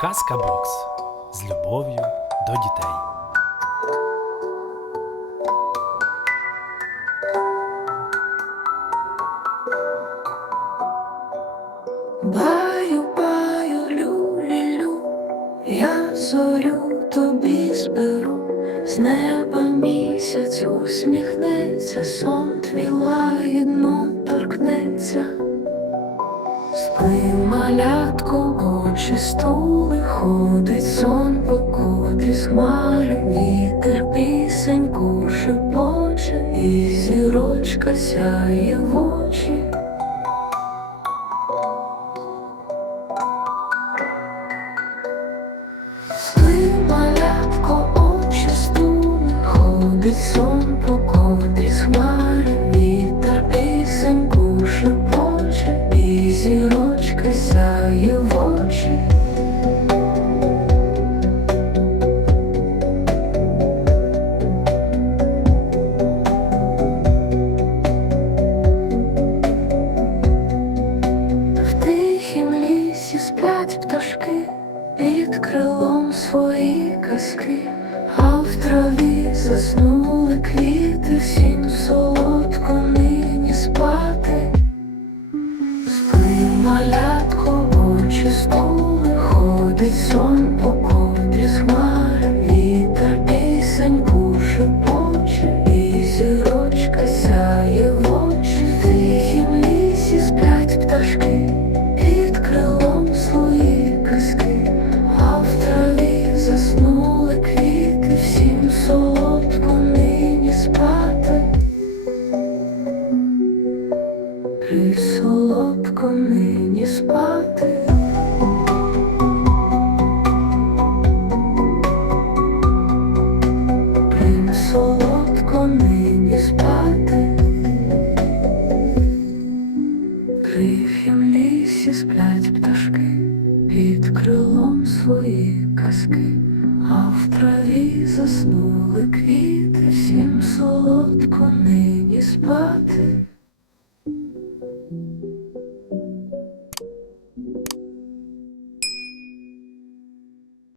Казка Бокс. З любов'ю до дітей. Баю, баю, люлю, я зорю тобі зберу, з неба місяць усміхнеться, сон твій лагідно торкнеться, спи, малятко, очі стули, ходить сон по котрі з хмари, вітер пісеньку шепоче, і зірочка сяє в очі. Спи, малятко, очі стули, ходить сон по і зірочка сяє в очі. Сплять пташки під крилом свої казки, а в траві заснули сон по котрі з хмари, вітер пісеньку шепоче, і зірочка сяє в очі, в тихім пташки, під крилом свої казки, а в траві заснули квіти, всім солодко нині спати. І солодко нині спати. Сплять пташки під крилом свої казки, а в траві заснули квіти, всім солодко нині спати.